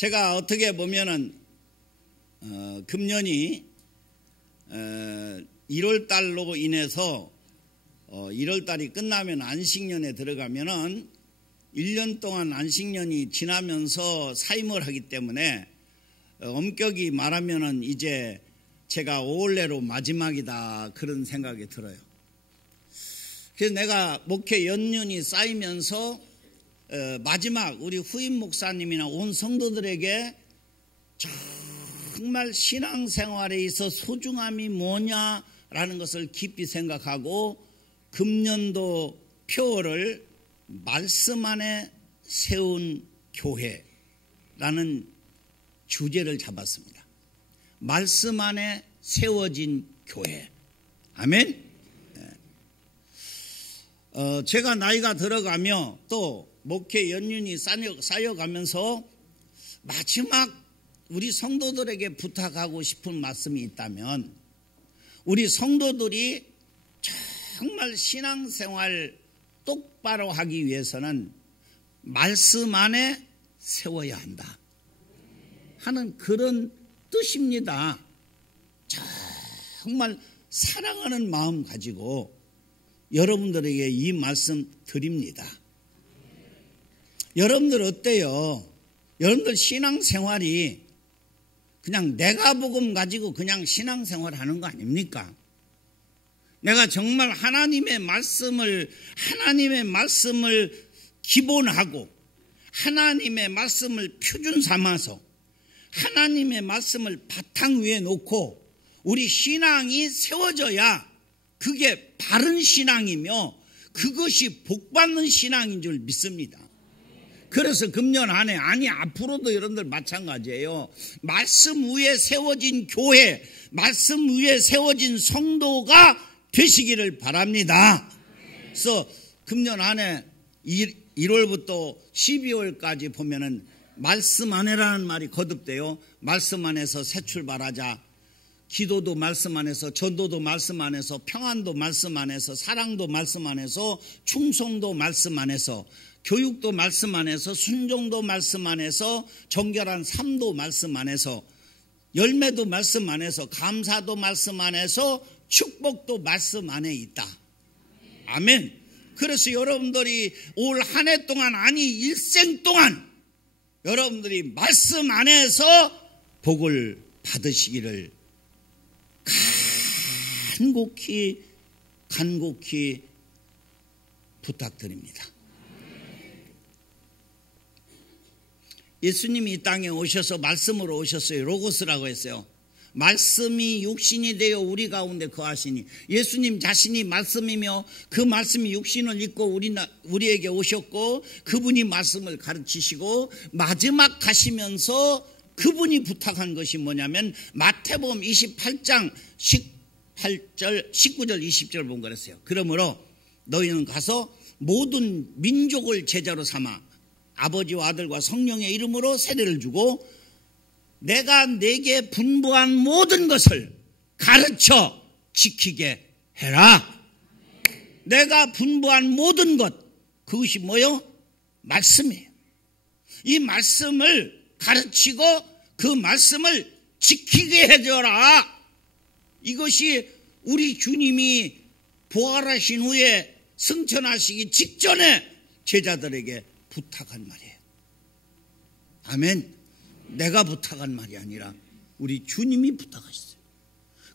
제가 어떻게 보면은 금년이 1월 달로 인해서 1월 달이 끝나면 안식년에 들어가면은 1년 동안 안식년이 지나면서 사임을 하기 때문에 엄격히 말하면은 이제 제가 5월 내로 마지막이다 그런 생각이 들어요. 그래서 내가 목회 연륜이 쌓이면서 마지막 우리 후임 목사님이나 온 성도들에게 정말 신앙생활에 있어 소중함이 뭐냐라는 것을 깊이 생각하고 금년도 표어를 말씀 안에 세운 교회라는 주제를 잡았습니다. 말씀 안에 세워진 교회. 아멘. 제가 나이가 들어가며 또 목회 연륜이 쌓여가면서 마지막 우리 성도들에게 부탁하고 싶은 말씀이 있다면 우리 성도들이 정말 신앙생활 똑바로 하기 위해서는 말씀 안에 세워야 한다 하는 그런 뜻입니다. 정말 사랑하는 마음 가지고 여러분들에게 이 말씀 드립니다. 여러분들 어때요? 여러분들 신앙생활이 그냥 내가 복음 가지고 그냥 신앙생활 하는 거 아닙니까? 내가 정말 하나님의 말씀을 기본하고 하나님의 말씀을 표준 삼아서 하나님의 말씀을 바탕 위에 놓고 우리 신앙이 세워져야 그게 바른 신앙이며 그것이 복받는 신앙인 줄 믿습니다. 그래서 금년 안에 아니 앞으로도 여러분들 마찬가지예요. 말씀 위에 세워진 교회, 말씀 위에 세워진 성도가 되시기를 바랍니다. 그래서 금년 안에 1월부터 12월까지 보면은 말씀 안에라는 말이 거듭돼요. 말씀 안에서 새 출발하자. 기도도 말씀 안에서, 전도도 말씀 안에서, 평안도 말씀 안에서, 사랑도 말씀 안에서, 충성도 말씀 안에서, 교육도 말씀 안에서, 순종도 말씀 안에서, 정결한 삶도 말씀 안에서, 열매도 말씀 안에서, 감사도 말씀 안에서, 축복도 말씀 안에 있다. 아멘. 그래서 여러분들이 올 한 해 동안 아니 일생 동안 여러분들이 말씀 안에서 복을 받으시기를 간곡히 부탁드립니다. 예수님이 이 땅에 오셔서 말씀으로 오셨어요. 로고스라고 했어요. 말씀이 육신이 되어 우리 가운데 거하시니 예수님 자신이 말씀이며 그 말씀이 육신을 입고 우리에게 오셨고 그분이 말씀을 가르치시고 마지막 가시면서 그분이 부탁한 것이 뭐냐면 마태복음 28장 19절 20절 본 거랬어요. 그러므로 너희는 가서 모든 민족을 제자로 삼아 아버지와 아들과 성령의 이름으로 세례를 주고 내가 네게 분부한 모든 것을 가르쳐 지키게 해라. 내가 분부한 모든 것 그것이 뭐요? 말씀이에요. 이 말씀을 가르치고 그 말씀을 지키게 해줘라. 이것이 우리 주님이 부활하신 후에 승천하시기 직전에 제자들에게 부탁한 말이에요. 아멘. 내가 부탁한 말이 아니라 우리 주님이 부탁하셨어요.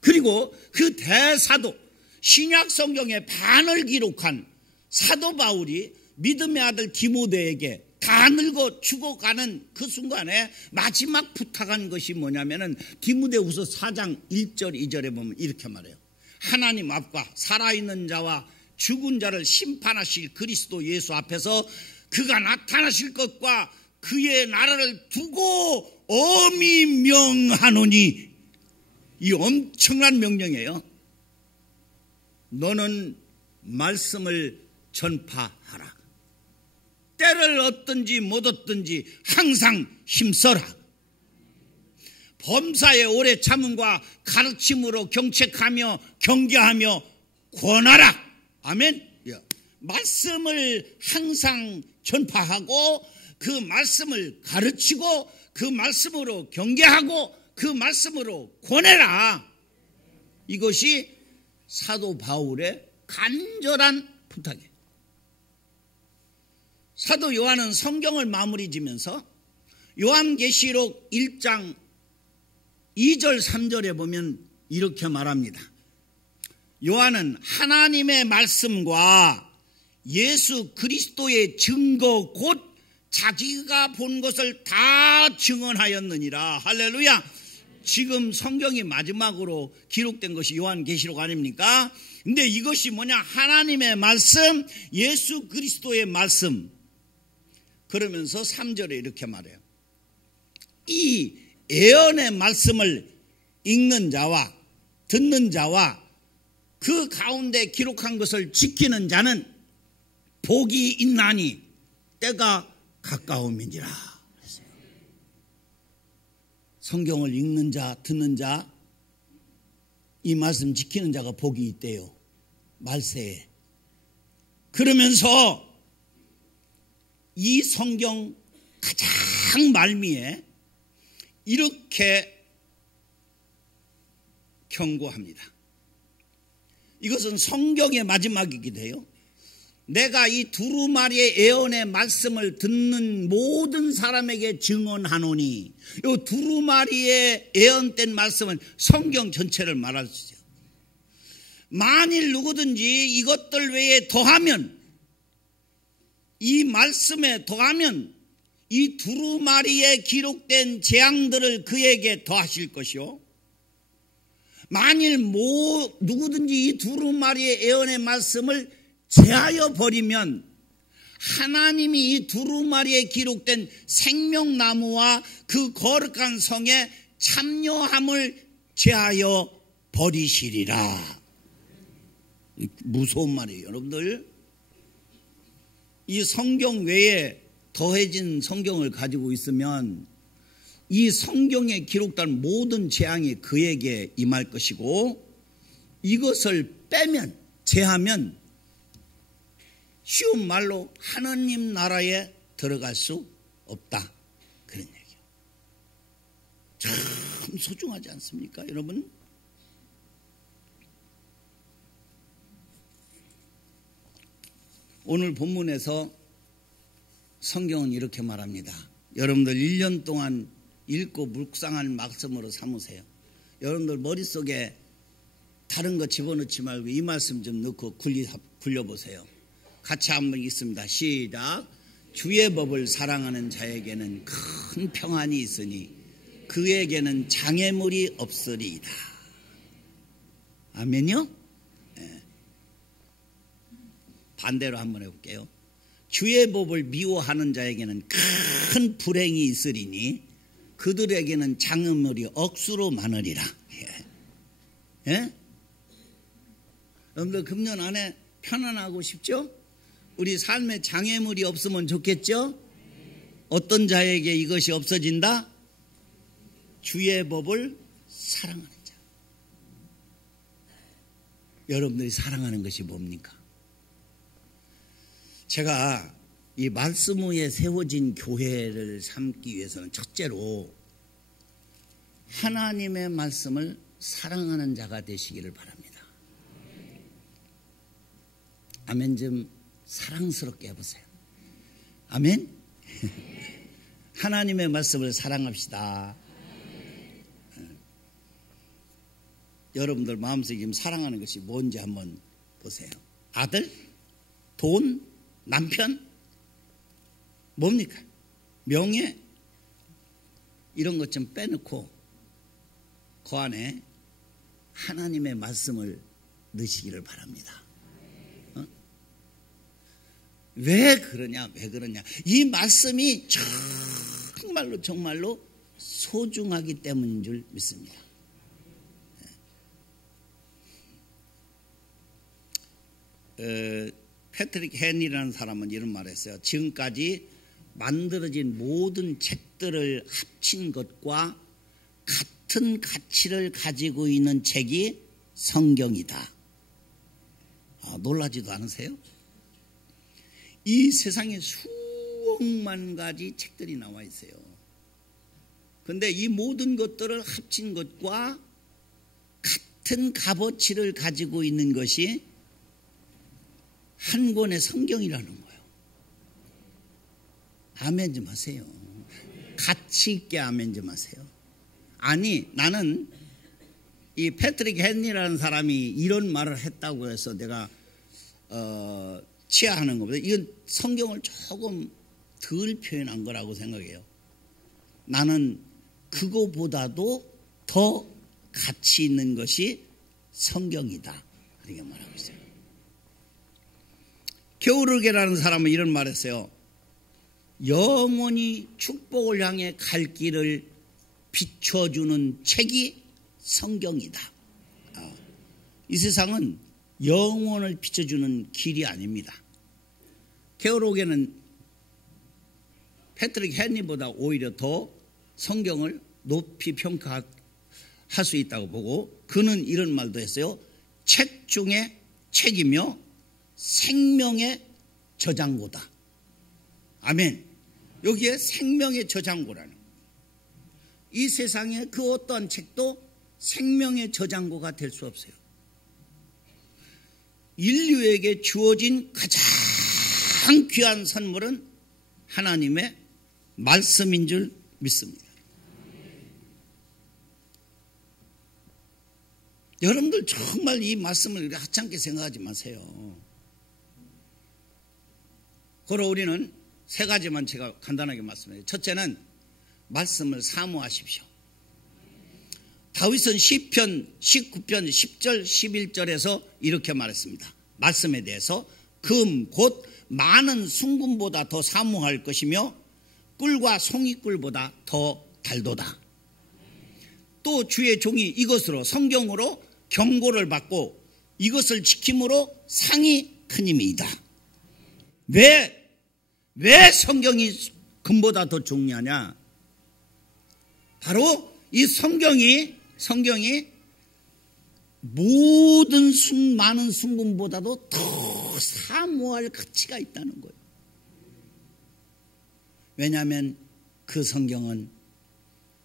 그리고 그 대사도 신약 성경의 반을 기록한 사도 바울이 믿음의 아들 디모데에게 다 늙어 죽어가는 그 순간에 마지막 부탁한 것이 뭐냐면은 디모데후서 4장 1절 2절에 보면 이렇게 말해요. 하나님 앞과 살아있는 자와 죽은 자를 심판하실 그리스도 예수 앞에서 그가 나타나실 것과 그의 나라를 두고 엄히 명하노니. 이 엄청난 명령이에요. 너는 말씀을 전파하라. 때를 얻든지 못 얻든지 항상 힘써라. 범사에 오래 참음과 가르침으로 경책하며 경계하며 권하라. 아멘. 말씀을 항상 전파하고 그 말씀을 가르치고 그 말씀으로 경계하고 그 말씀으로 권해라. 이것이 사도 바울의 간절한 부탁이에요. 사도 요한은 성경을 마무리 지면서 요한계시록 1장 2절 3절에 보면 이렇게 말합니다. 요한은 하나님의 말씀과 예수 그리스도의 증거 곧 자기가 본 것을 다 증언하였느니라. 할렐루야. 지금 성경이 마지막으로 기록된 것이 요한계시록 아닙니까? 근데 이것이 뭐냐? 하나님의 말씀, 예수 그리스도의 말씀. 그러면서 3절에 이렇게 말해요. 이 예언의 말씀을 읽는 자와 듣는 자와 그 가운데 기록한 것을 지키는 자는 복이 있나니 때가 가까움이니라. 성경을 읽는 자, 듣는 자, 이 말씀 지키는 자가 복이 있대요. 말세에. 그러면서 이 성경 가장 말미에 이렇게 경고합니다. 이것은 성경의 마지막이기도 해요. 내가 이 두루마리의 예언의 말씀을 듣는 모든 사람에게 증언하노니, 이 두루마리의 예언된 말씀은 성경 전체를 말할 수 있어요. 만일 누구든지 이것들 외에 더하면, 이 말씀에 더하면 이 두루마리에 기록된 재앙들을 그에게 더하실 것이요, 만일 누구든지 이 두루마리의 예언의 말씀을 제하여 버리면 하나님이 이 두루마리에 기록된 생명나무와 그 거룩한 성에 참여함을 제하여 버리시리라. 무서운 말이에요. 여러분들, 이 성경 외에 더해진 성경을 가지고 있으면 이 성경에 기록된 모든 재앙이 그에게 임할 것이고, 이것을 빼면, 제하면 쉬운 말로 하나님 나라에 들어갈 수 없다, 그런 얘기예요. 참 소중하지 않습니까, 여러분? 오늘 본문에서 성경은 이렇게 말합니다. 여러분들 1년 동안 읽고 묵상한 말씀으로 삼으세요. 여러분들 머릿속에 다른 거 집어넣지 말고 이 말씀 좀 넣고 굴려보세요. 같이 한번 읽습니다. 시작. 주의 법을 사랑하는 자에게는 큰 평안이 있으니 그에게는 장애물이 없으리이다. 아멘요? 네. 반대로 한번 해볼게요. 주의 법을 미워하는 자에게는 큰 불행이 있으리니 그들에게는 장애물이 억수로 많으리라. 예? 예? 여러분들 금년 안에 편안하고 싶죠? 우리 삶에 장애물이 없으면 좋겠죠? 어떤 자에게 이것이 없어진다? 주의 법을 사랑하는 자. 여러분들이 사랑하는 것이 뭡니까? 제가 이 말씀 위에 세워진 교회를 삼기 위해서는 첫째로 하나님의 말씀을 사랑하는 자가 되시기를 바랍니다. 아멘. 좀 사랑스럽게 해보세요. 아멘. 하나님의 말씀을 사랑합시다. 여러분들 마음속에 지금 사랑하는 것이 뭔지 한번 보세요. 아들? 돈? 남편? 뭡니까? 명예? 이런 것 좀 빼놓고 그 안에 하나님의 말씀을 넣으시기를 바랍니다. 왜 그러냐? 이 말씀이 정말로 소중하기 때문인 줄 믿습니다. 패트릭 헨이라는 사람은 이런 말을 했어요. 지금까지 만들어진 모든 책들을 합친 것과 같은 가치를 가지고 있는 책이 성경이다. 놀라지도 않으세요? 이 세상에 억만 가지 책들이 나와 있어요. 그런데 이 모든 것들을 합친 것과 같은 값어치를 가지고 있는 것이 한 권의 성경이라는 거예요. 아멘 좀 하세요. 가치 있게 아멘 좀 하세요. 아니, 나는 이 패트릭 헨리라는 사람이 이런 말을 했다고 해서 내가 치하하는 것보다 이건 성경을 조금 덜 표현한 거라고 생각해요. 나는 그거보다도 더 가치 있는 것이 성경이다, 그렇게 말하고 있어요. 게오르게라는 사람은 이런 말을 했어요. 영원히 축복을 향해 갈 길을 비춰주는 책이 성경이다. 이 세상은 영원을 비춰주는 길이 아닙니다. 게오르게는 패트릭 헨리보다 오히려 더 성경을 높이 평가할 수 있다고 보고, 그는 이런 말도 했어요. 책 중에 책이며 생명의 저장고다. 아멘. 여기에 생명의 저장고라는 거예요. 이 세상에 그 어떠한 책도 생명의 저장고가 될 수 없어요. 인류에게 주어진 가장 귀한 선물은 하나님의 말씀인 줄 믿습니다. 여러분들 정말 이 말씀을 하찮게 생각하지 마세요. 그러나 우리는 세 가지만 제가 간단하게 말씀드려요. 첫째는 말씀을 사모하십시오. 다윗은 시편 19편 10절 11절에서 이렇게 말했습니다. 말씀에 대해서 금 곧 많은 순금보다 더 사모할 것이며 꿀과 송이꿀보다 더 달도다. 또 주의 종이 이것으로 성경으로 경고를 받고 이것을 지킴으로 상이 큰 힘이다. 왜 성경이 금보다 더 중요하냐? 바로 이 성경이 모든 많은 순금보다도 더 사모할 가치가 있다는 거예요. 왜냐하면 그 성경은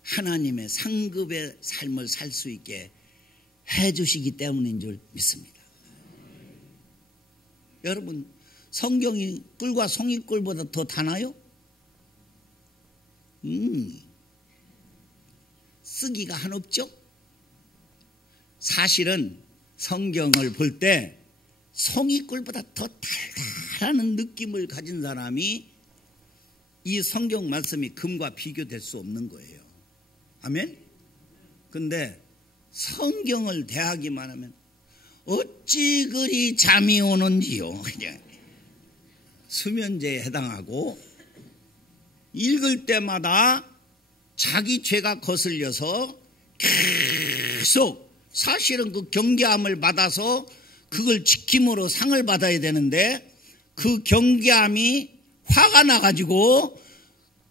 하나님의 상급의 삶을 살 수 있게 해주시기 때문인 줄 믿습니다. 여러분, 성경이 꿀과 송이꿀보다 더 다나요? 쓰기가 한없죠? 사실은 성경을 볼 때 송이꿀보다 더 달달한 느낌을 가진 사람이 이 성경 말씀이 금과 비교될 수 없는 거예요. 아멘? 근데 성경을 대하기만 하면 어찌 그리 잠이 오는지요. 그냥 수면제에 해당하고 읽을 때마다 자기 죄가 거슬려서 계속 사실은 그 경계함을 받아서 그걸 지킴으로 상을 받아야 되는데 그 경계함이 화가 나가지고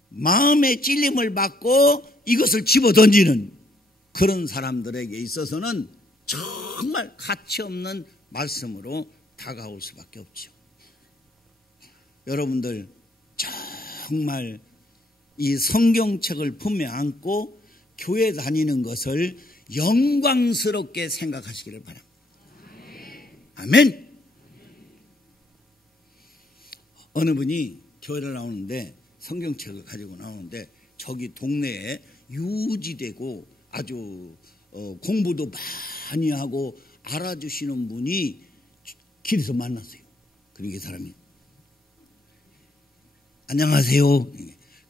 마음의 찔림을 받고 이것을 집어던지는 그런 사람들에게 있어서는 정말 가치 없는 말씀으로 다가올 수밖에 없죠. 여러분들 정말 이 성경책을 품에 안고 교회 다니는 것을 영광스럽게 생각하시기를 바랍니다. 아멘. 어느 분이 교회를 나오는데 성경책을 가지고 나오는데 저기 동네에 유지되고 아주 공부도 많이 하고 알아주시는 분이 길에서 만났어요. 그러니까 이 사람이 안녕하세요.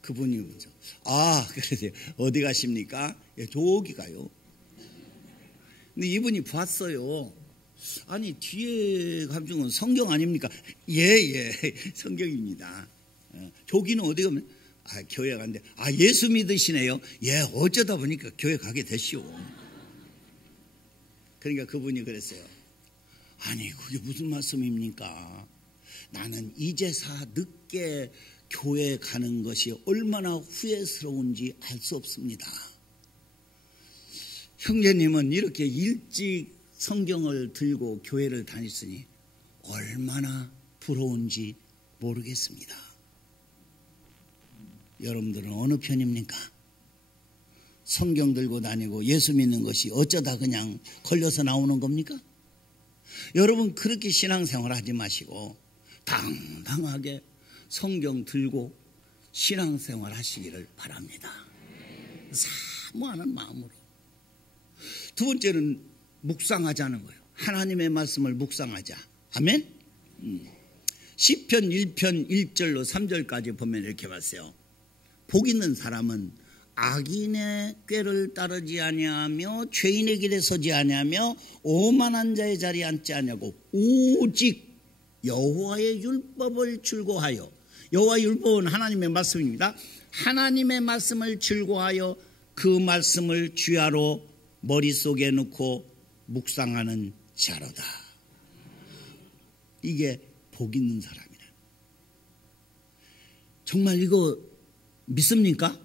그분이 그러죠. 아, 그러세요. 어디 가십니까? 예, 저기 가요. 근데 이분이 봤어요. 아니, 뒤에 감정은 성경 아닙니까? 예, 성경입니다. 저기는 어디 가면? 아, 교회 가는데, 아, 예수 믿으시네요? 예, 어쩌다 보니까 교회 가게 됐시오. 그러니까 그분이 그랬어요. 아니, 그게 무슨 말씀입니까? 나는 이제사 늦게 교회 가는 것이 얼마나 후회스러운지 알 수 없습니다. 형제님은 이렇게 일찍 성경을 들고 교회를 다녔으니 얼마나 부러운지 모르겠습니다. 여러분들은 어느 편입니까? 성경 들고 다니고 예수 믿는 것이 어쩌다 그냥 걸려서 나오는 겁니까? 여러분 그렇게 신앙생활 하지 마시고 당당하게 성경 들고 신앙생활 하시기를 바랍니다. 사모하는 마음으로. 두 번째는 묵상하자는 거예요. 하나님의 말씀을 묵상하자. 아멘? 시편 1편 1절로 3절까지 보면 이렇게 봤어요. 복 있는 사람은 악인의 꾀를 따르지 아니하며 죄인의 길에 서지 아니하며 오만한 자의 자리에 앉지 아니하고 오직 여호와의 율법을 즐거워하여, 여호와의 율법은 하나님의 말씀입니다. 하나님의 말씀을 즐거워하여 그 말씀을 주야로 머릿속에 넣고 묵상하는 자로다. 이게 복 있는 사람이라. 정말 이거 믿습니까?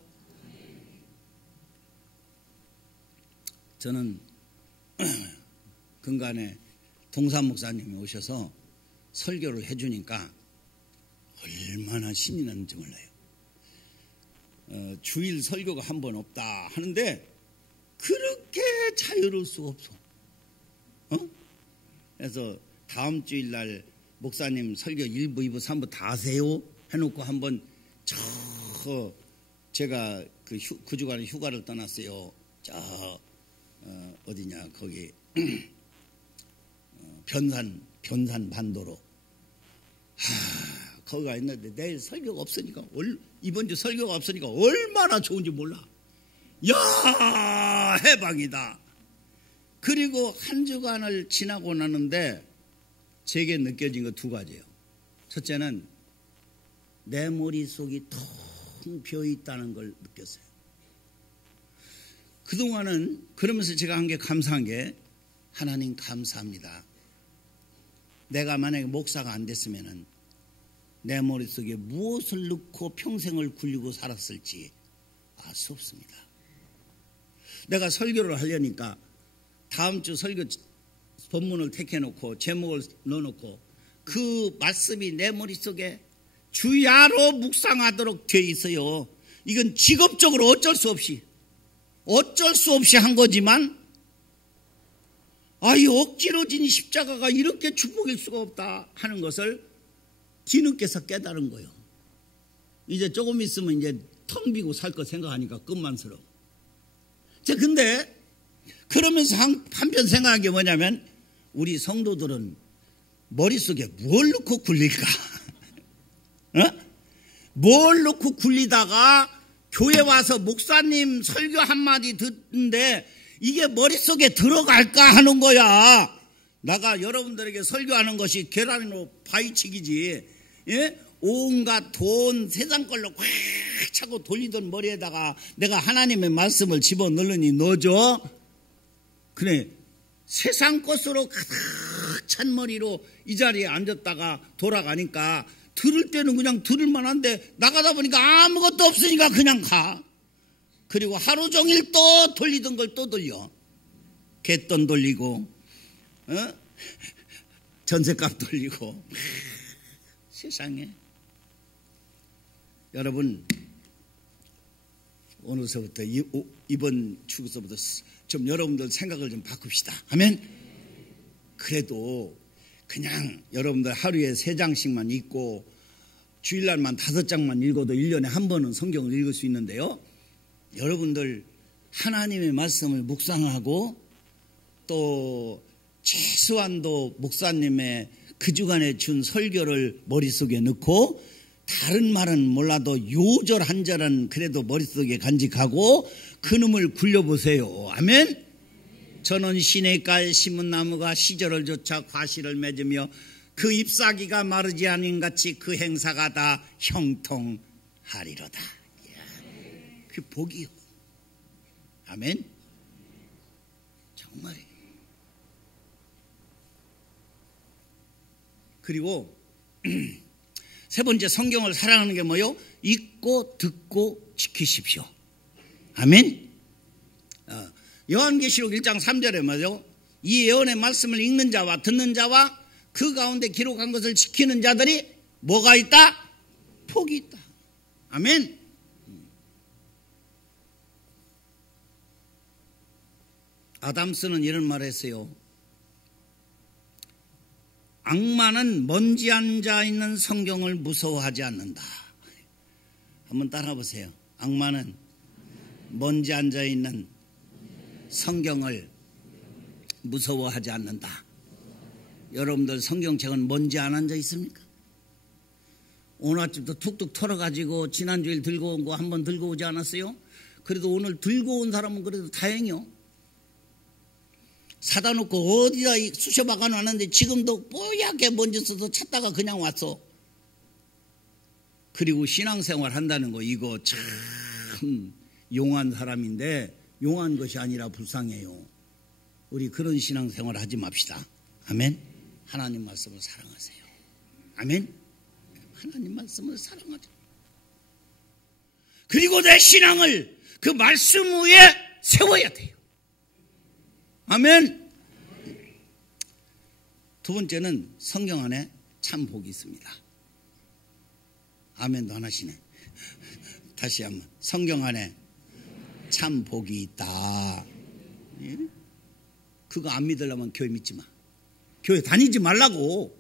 저는 근간에 동산 목사님이 오셔서 설교를 해주니까 얼마나 신이 나는지 몰라요. 주일 설교가 한 번 없다 하는데 그렇게 자유로울 수가 없어. 그래서 다음 주일날 목사님 설교 1부, 2부, 3부 다 하세요 해놓고 한번 제가 그 주간에 휴가를 떠났어요. 어디냐 거기 변산 반도로. 거기가 있는데 내일 설교가 없으니까 이번 주 설교가 없으니까 얼마나 좋은지 몰라. 야 해방이다. 그리고 한 주간을 지나고 나는데 제게 느껴진 거 두 가지예요. 첫째는 내 머릿속이 텅 비어있다는 걸 느꼈어요. 그동안은 그러면서 제가 한 게 감사한 게 하나님 감사합니다. 내가 만약에 목사가 안 됐으면은 내 머릿속에 무엇을 넣고 평생을 굴리고 살았을지 알 수 없습니다. 내가 설교를 하려니까 다음 주 설교 본문을 택해놓고 제목을 넣어놓고 그 말씀이 내 머릿속에 주야로 묵상하도록 되어 있어요. 이건 직업적으로 어쩔 수 없이 한 거지만 이 억지로 진 십자가가 이렇게 축복일 수가 없다 하는 것을 뒤늦게서 깨달은 거예요. 이제 조금 있으면 이제 텅 비고 살 거 생각하니까 끝만스러워. 자, 근데 그러면서 한편 생각한 게 뭐냐면 우리 성도들은 머릿속에 뭘 넣고 굴릴까? 뭘 넣고 굴리다가 교회 와서 목사님 설교 한마디 듣는데 이게 머릿속에 들어갈까 하는 거야. 나가 여러분들에게 설교하는 것이 계란으로 바위치기지. 예? 온갖 돈 세상 걸로 꽉 차고 돌리던 머리에다가 내가 하나님의 말씀을 집어넣으니 넣어줘. 그래 세상 것으로 가득 찬 머리로 이 자리에 앉았다가 돌아가니까 들을 때는 그냥 들을 만한데 나가다 보니까 아무것도 없으니까 그냥 가. 그리고 하루 종일 또 돌리던 걸 또 돌려. 갯돈 돌리고 전셋값 돌리고. 세상에. 여러분 오늘서부터 이번 주부서부터 좀 여러분들 생각을 좀 바꿉시다. 아멘. 그래도 그냥 여러분들 하루에 3장씩만 읽고 주일날만 5장만 읽어도 1년에 한 번은 성경을 읽을 수 있는데요. 여러분들 하나님의 말씀을 묵상하고 또 최소한도 목사님의 그 주간에 준 설교를 머릿속에 넣고 다른 말은 몰라도 요절 한 절은 그래도 머릿속에 간직하고 그놈을 굴려보세요. 아멘. 저는 시냇가에 심은 나무가 시절을 쫓아 과실을 맺으며 그 잎사귀가 마르지 않은 같이 그 행사가 다 형통하리로다. 그 복이요. 아멘. 정말. 그리고 세 번째 성경을 사랑하는 게 뭐요? 읽고 듣고 지키십시오. 아멘. 요한계시록 1장 3절에 뭐죠? 이 예언의 말씀을 읽는 자와 듣는 자와 그 가운데 기록한 것을 지키는 자들이 뭐가 있다? 복이 있다. 아멘. 아담스는 이런 말을 했어요. 악마는 먼지 앉아 있는 성경을 무서워하지 않는다. 한번 따라 보세요. 악마는 먼지 앉아 있는 성경을 무서워하지 않는다. 여러분들 성경책은 먼지 안 앉아 있습니까? 오늘 아침부터 툭툭 털어가지고 지난주에 들고 온 거 한번 들고 오지 않았어요? 그래도 오늘 들고 온 사람은 그래도 다행이요. 사다 놓고 어디다 쑤셔 박아 놨는데 지금도 뽀얗게 먼지 써서 찾다가 그냥 왔어. 그리고 신앙생활 한다는 거 이거 참 용한 사람인데 용한 것이 아니라 불쌍해요. 우리 그런 신앙생활 하지 맙시다. 아멘. 하나님 말씀을 사랑하세요. 아멘. 하나님 말씀을 사랑하죠. 그리고 내 신앙을 그 말씀 위에 세워야 돼요. 아멘. 두 번째는 성경 안에 참 복이 있습니다. 아멘도 안 하시네. 다시 한번. 성경 안에 참 복이 있다. 예? 그거 안 믿으려면 교회 믿지 마. 교회 다니지 말라고.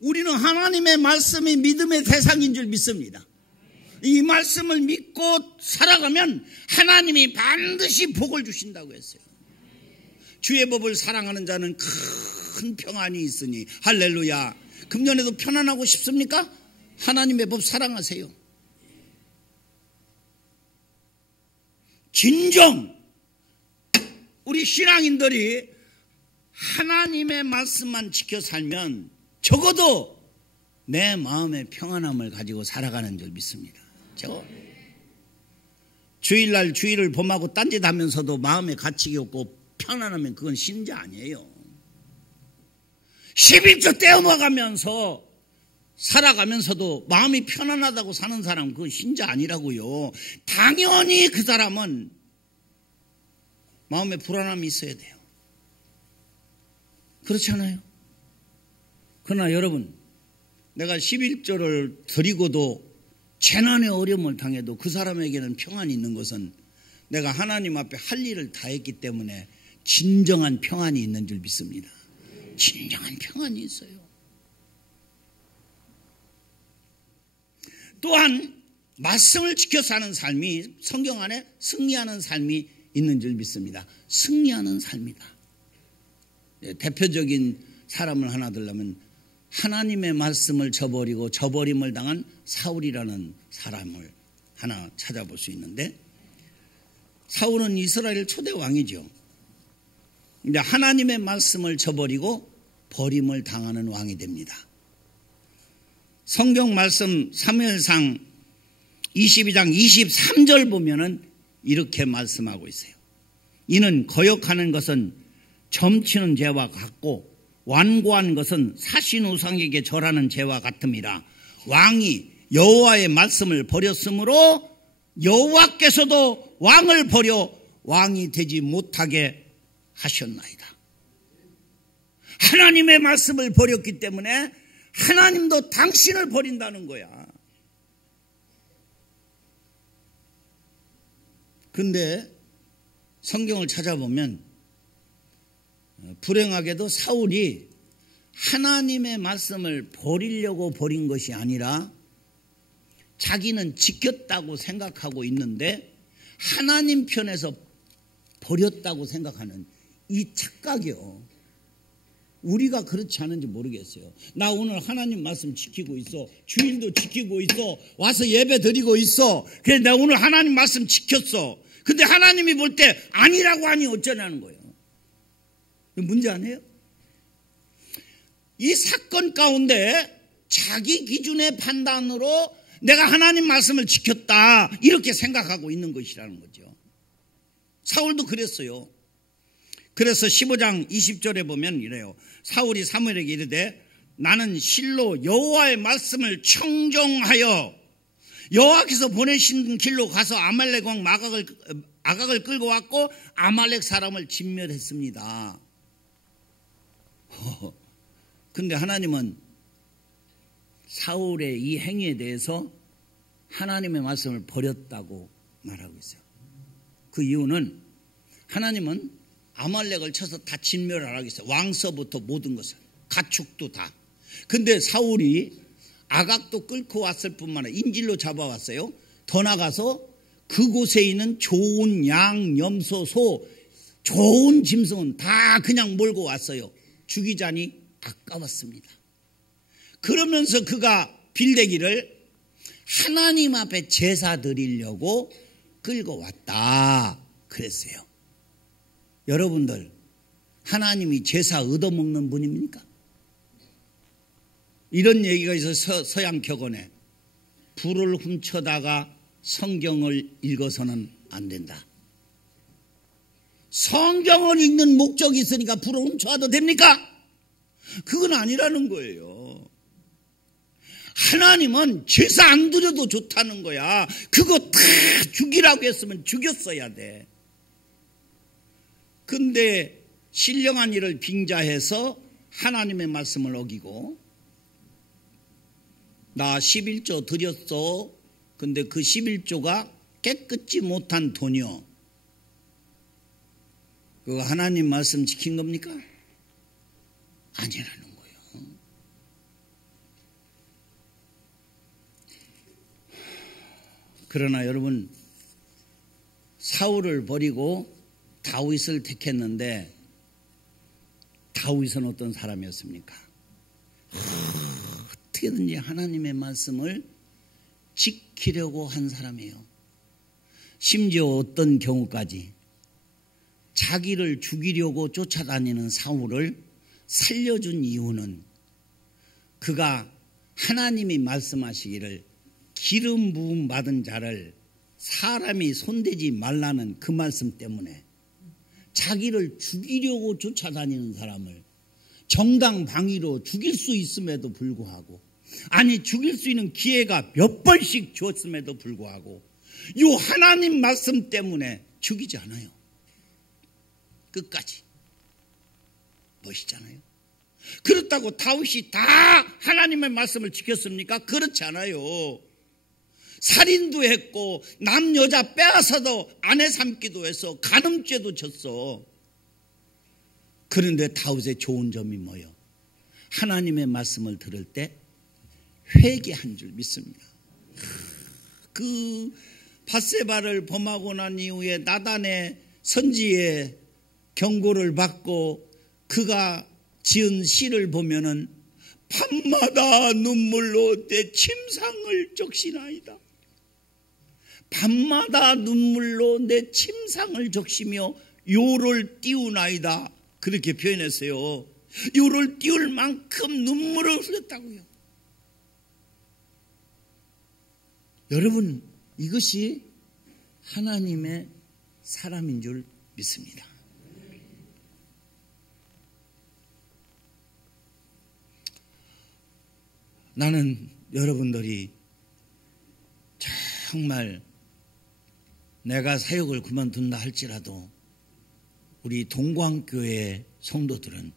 우리는 하나님의 말씀이 믿음의 대상인 줄 믿습니다. 이 말씀을 믿고 살아가면 하나님이 반드시 복을 주신다고 했어요. 주의 법을 사랑하는 자는 큰 평안이 있으니 할렐루야. 금년에도 편안하고 싶습니까? 하나님의 법 사랑하세요. 진정 우리 신앙인들이 하나님의 말씀만 지켜 살면 적어도 내 마음의 평안함을 가지고 살아가는 줄 믿습니다. 주일날 주일을 범하고 딴짓하면서도 마음에 가책이 없고 편안하면 그건 신자 아니에요. 11조 떼어먹으면서 살아가면서도 마음이 편안하다고 사는 사람 그건 신자 아니라고요. 당연히 그 사람은 마음에 불안함이 있어야 돼요. 그렇지 않아요? 그러나 여러분, 내가 11조를 드리고도 재난의 어려움을 당해도 그 사람에게는 평안이 있는 것은 내가 하나님 앞에 할 일을 다 했기 때문에 진정한 평안이 있는 줄 믿습니다. 진정한 평안이 있어요. 또한 말씀을 지켜 사는 삶이 성경 안에 승리하는 삶이 있는 줄 믿습니다. 승리하는 삶이다. 대표적인 사람을 하나 들려면 하나님의 말씀을 저버리고 저버림을 당한 사울이라는 사람을 하나 찾아볼 수 있는데, 사울은 이스라엘 초대 왕이죠. 근데 하나님의 말씀을 저버리고 버림을 당하는 왕이 됩니다. 성경 말씀 사무엘상 22장 23절 보면은 이렇게 말씀하고 있어요. 이는 거역하는 것은 점치는 죄와 같고 완고한 것은 사신 우상에게 절하는 죄와 같음이라. 왕이 여호와의 말씀을 버렸으므로 여호와께서도 왕을 버려 왕이 되지 못하게 하셨나이다. 하나님의 말씀을 버렸기 때문에 하나님도 당신을 버린다는 거야. 그런데 성경을 찾아보면 불행하게도 사울이 하나님의 말씀을 버리려고 버린 것이 아니라 자기는 지켰다고 생각하고 있는데 하나님 편에서 버렸다고 생각하는 이 착각이요. 우리가 그렇지 않은지 모르겠어요. 나 오늘 하나님 말씀 지키고 있어. 주일도 지키고 있어. 와서 예배 드리고 있어. 그래서 내가 오늘 하나님 말씀 지켰어. 근데 하나님이 볼 때 아니라고 하니 어쩌냐는 거예요. 문제 아니에요? 이 사건 가운데 자기 기준의 판단으로 내가 하나님 말씀을 지켰다 이렇게 생각하고 있는 것이라는 거죠. 사울도 그랬어요. 그래서 15장 20절에 보면 이래요. 사울이 사무엘에게 이르되 나는 실로 여호와의 말씀을 청종하여 여호와께서 보내신 길로 가서 아말렉 왕 아각을 끌고 왔고 아말렉 사람을 진멸했습니다. 근데 하나님은 사울의 이 행위에 대해서 하나님의 말씀을 버렸다고 말하고 있어요. 그 이유는 하나님은 아말렉을 쳐서 다 진멸하라고 했어요. 왕서부터 모든 것을, 가축도 다. 근데 사울이 아각도 끌고 왔을 뿐만 아니라 인질로 잡아왔어요. 더 나가서 그곳에 있는 좋은 양, 염소, 소, 좋은 짐승은 다 그냥 몰고 왔어요. 죽이자니 아까웠습니다. 그러면서 그가 빌대기를 하나님 앞에 제사 드리려고 끌고 왔다 그랬어요. 여러분들, 하나님이 제사 얻어먹는 분입니까? 이런 얘기가 있어서 서양 격언에 불을 훔쳐다가 성경을 읽어서는 안 된다. 성경을 읽는 목적이 있으니까 불을 훔쳐와도 됩니까? 그건 아니라는 거예요. 하나님은 제사 안 드려도 좋다는 거야. 그거 다 죽이라고 했으면 죽였어야 돼. 근데 신령한 일을 빙자해서 하나님의 말씀을 어기고 나 11조 드렸어. 근데 그 11조가 깨끗지 못한 돈이요. 그거 하나님 말씀 지킨 겁니까? 아니라는 거예요. 그러나 여러분, 사울을 버리고 다윗을 택했는데 다윗은 어떤 사람이었습니까? 어떻게든지 하나님의 말씀을 지키려고 한 사람이에요. 심지어 어떤 경우까지 자기를 죽이려고 쫓아다니는 사울을 살려준 이유는 그가 하나님이 말씀하시기를 기름 부음 받은 자를 사람이 손대지 말라는 그 말씀 때문에 자기를 죽이려고 쫓아다니는 사람을 정당방위로 죽일 수 있음에도 불구하고, 아니 죽일 수 있는 기회가 몇 번씩 줬음에도 불구하고 이 하나님 말씀 때문에 죽이지 않아요. 끝까지. 멋있잖아요. 그렇다고 다윗이 다 하나님의 말씀을 지켰습니까? 그렇지 않아요. 살인도 했고 남 여자 빼앗아도 아내 삼기도 해서 간음죄도 졌어. 그런데 다윗의 좋은 점이 뭐예요? 하나님의 말씀을 들을 때 회개한 줄 믿습니다. 그 밧세바를 범하고 난 이후에 나단의 선지의 경고를 받고 그가 지은 시를 보면은 밤마다 눈물로 내 침상을 적시나이다. 밤마다 눈물로 내 침상을 적시며 요를 띄우나이다. 그렇게 표현했어요. 요를 띄울 만큼 눈물을 흘렸다고요. 여러분, 이것이 하나님의 사람인 줄 믿습니다. 나는 여러분들이 정말 내가 사역을 그만둔다 할지라도 우리 동광교회 성도들은,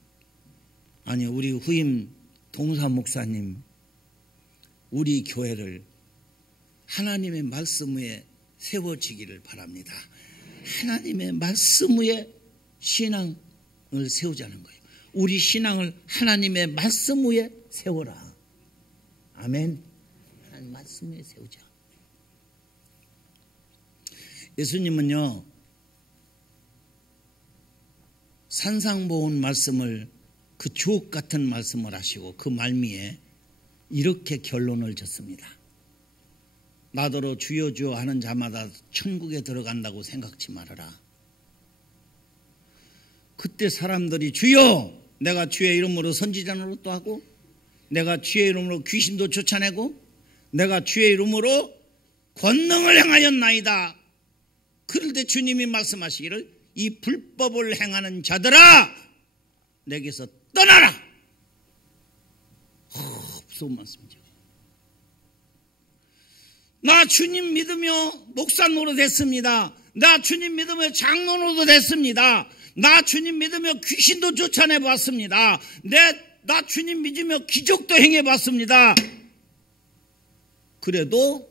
아니 우리 후임 동사 목사님, 우리 교회를 하나님의 말씀 위에 세워지기를 바랍니다. 하나님의 말씀 위에 신앙을 세우자는 거예요. 우리 신앙을 하나님의 말씀 위에 세워라. 아멘. 하나님 말씀 위에 세우자. 예수님은요, 산상보훈 말씀을, 그 주옥 같은 말씀을 하시고 그 말미에 이렇게 결론을 짓습니다. 나더러 주여 주여 하는 자마다 천국에 들어간다고 생각지 말아라. 그때 사람들이 주여, 내가 주의 이름으로 선지자 노릇도 하고, 내가 주의 이름으로 귀신도 쫓아내고, 내가 주의 이름으로 권능을 행하였나이다. 그럴 때 주님이 말씀하시기를 이 불법을 행하는 자들아, 내게서 떠나라. 무서운 말씀이죠. 나 주님 믿으며 목사 노릇했습니다. 나 주님 믿으며 장로노도 됐습니다. 나 주님 믿으며 귀신도 쫓아내봤습니다. 나 주님 믿으며 기적도 행해봤습니다. 그래도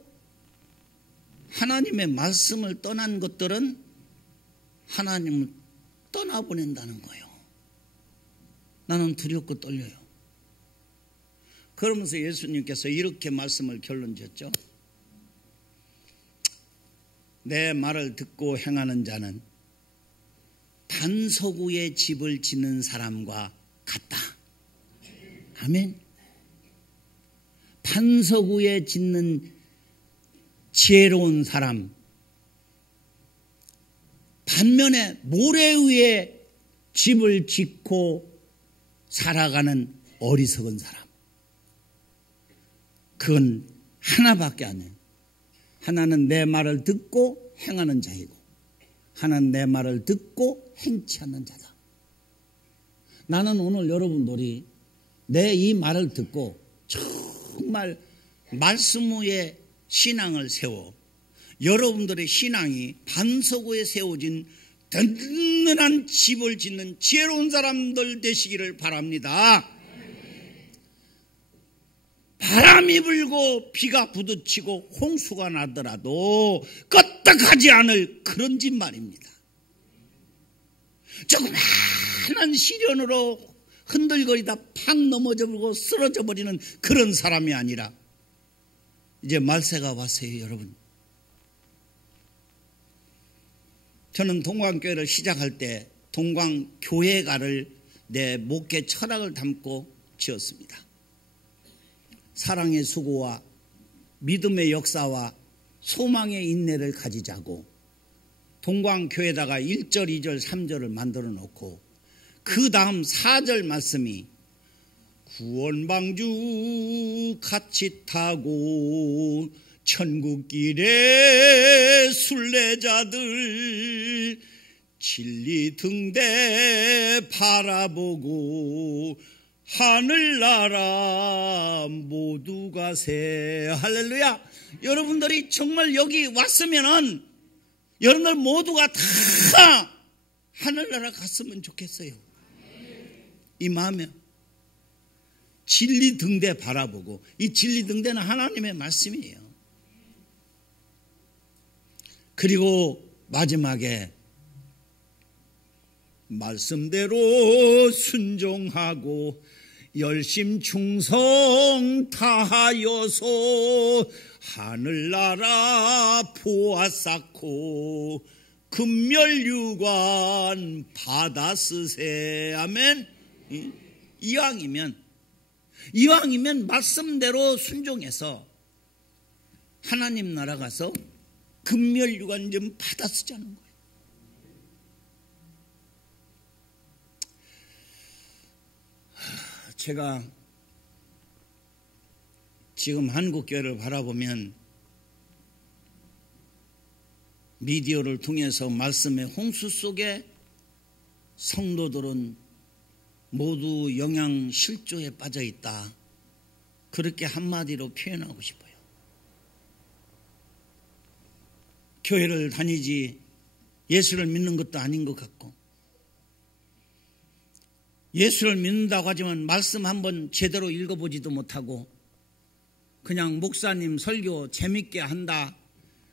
하나님의 말씀을 떠난 것들은 하나님을 떠나보낸다는 거예요. 나는 두렵고 떨려요. 그러면서 예수님께서 이렇게 말씀을 결론 지었죠. 내 말을 듣고 행하는 자는 반석우에 집을 짓는 사람과 같다. 아멘. 반석우에 짓는 지혜로운 사람, 반면에 모래 위에 집을 짓고 살아가는 어리석은 사람, 그건 하나밖에 안 해요. 하나는 내 말을 듣고 행하는 자이고, 하나는 내 말을 듣고 행치 않는 자다. 나는 오늘 여러분들이 내 이 말을 듣고 정말 말씀 위에 신앙을 세워 여러분들의 신앙이 반석 위에 세워진 든든한 집을 짓는 지혜로운 사람들 되시기를 바랍니다. 바람이 불고 비가 부딪히고 홍수가 나더라도 끄떡하지 않을 그런 집 말입니다. 조그마한 시련으로 흔들거리다 팍 넘어져 버리고 쓰러져 버리는 그런 사람이 아니라, 이제 말세가 왔어요, 여러분. 저는 동광교회를 시작할 때 동광교회가를 내 목회 철학을 담고 지었습니다. 사랑의 수고와 믿음의 역사와 소망의 인내를 가지자고 동광교회에다가 1절, 2절, 3절을 만들어 놓고 그 다음 4절 말씀이 구원방주 같이 타고 천국길에 순례자들 진리 등대 바라보고 하늘나라 모두 가세. 할렐루야. 여러분들이 정말 여기 왔으면은 여러분들 모두가 다 하늘나라 갔으면 좋겠어요. 이 마음에 진리 등대 바라보고, 이 진리 등대는 하나님의 말씀이에요. 그리고 마지막에 말씀대로 순종하고 열심 충성 다하여서 하늘나라 보아 쌓고 금멸유관 받아 쓰세. 아멘. 이왕이면 말씀대로 순종해서 하나님 나라 가서 금멸유관 좀 받아 쓰자는 거예요. 제가 지금 한국교회를 바라보면 미디어를 통해서 말씀의 홍수 속에 성도들은 모두 영양실조에 빠져 있다. 그렇게 한마디로 표현하고 싶어요. 교회를 다니지 예수를 믿는 것도 아닌 것 같고, 예수를 믿는다고 하지만 말씀 한번 제대로 읽어보지도 못하고 그냥 목사님 설교 재밌게 한다,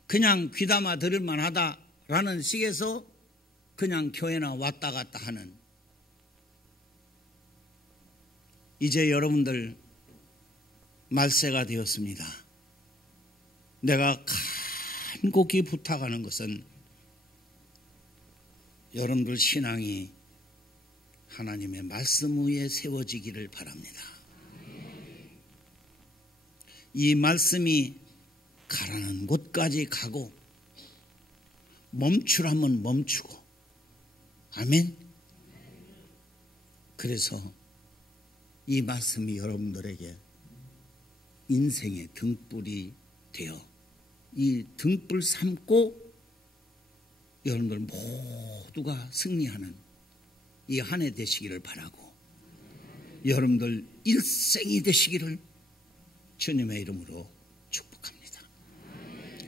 그냥 귀담아 들을만 하다라는 식에서 그냥 교회나 왔다 갔다 하는, 이제 여러분들 말세가 되었습니다. 내가 간곡히 부탁하는 것은 여러분들 신앙이 하나님의 말씀 위에 세워지기를 바랍니다. 이 말씀이 가라는 곳까지 가고 멈추라면 멈추고, 아멘. 그래서 이 말씀이 여러분들에게 인생의 등불이 되어 이 등불 삼고 여러분들 모두가 승리하는 이 한 해 되시기를 바라고, 여러분들 일생이 되시기를 주님의 이름으로 축복합니다.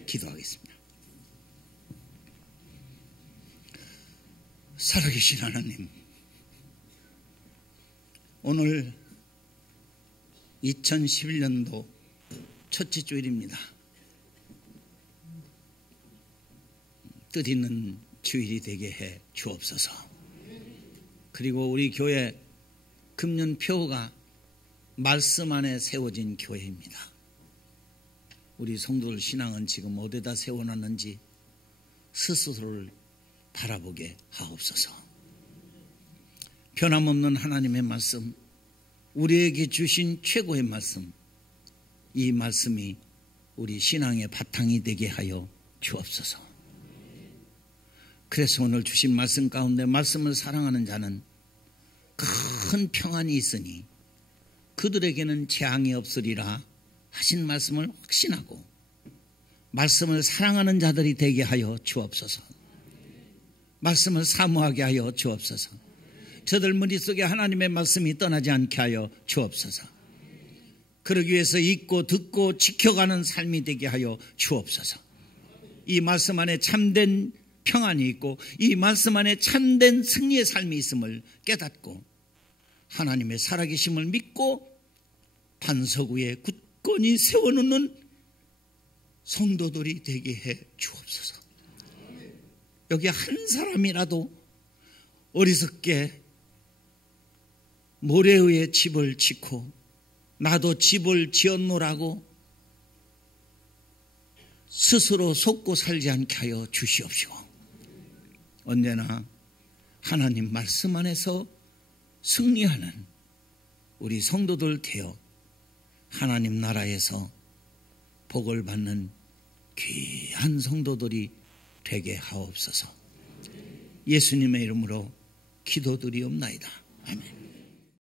기도하겠습니다. 살아계신 하나님, 오늘 2011년도 첫째 주일입니다. 뜻있는 주일이 되게 해 주옵소서. 그리고 우리 교회 금년 표가 말씀 안에 세워진 교회입니다. 우리 성도들 신앙은 지금 어디다 세워놨는지 스스로를 바라보게 하옵소서. 변함없는 하나님의 말씀, 우리에게 주신 최고의 말씀, 이 말씀이 우리 신앙의 바탕이 되게 하여 주옵소서. 그래서 오늘 주신 말씀 가운데 말씀을 사랑하는 자는 큰 평안이 있으니 그들에게는 재앙이 없으리라 하신 말씀을 확신하고 말씀을 사랑하는 자들이 되게 하여 주옵소서. 말씀을 사모하게 하여 주옵소서. 저들 머릿속에 하나님의 말씀이 떠나지 않게 하여 주옵소서. 그러기 위해서 읽고 듣고 지켜가는 삶이 되게 하여 주옵소서. 이 말씀 안에 참된 평안이 있고 이 말씀 안에 참된 승리의 삶이 있음을 깨닫고 하나님의 살아계심을 믿고 반석 위에 굳건히 세워놓는 성도들이 되게 해 주옵소서. 여기 한 사람이라도 어리석게 모래 위에 집을 짓고 나도 집을 지었노라고 스스로 속고 살지 않게 하여 주시옵시고 언제나 하나님 말씀 안에서 승리하는 우리 성도들 되어 하나님 나라에서 복을 받는 귀한 성도들이 되게 하옵소서. 예수님의 이름으로 기도드리옵나이다. 아멘.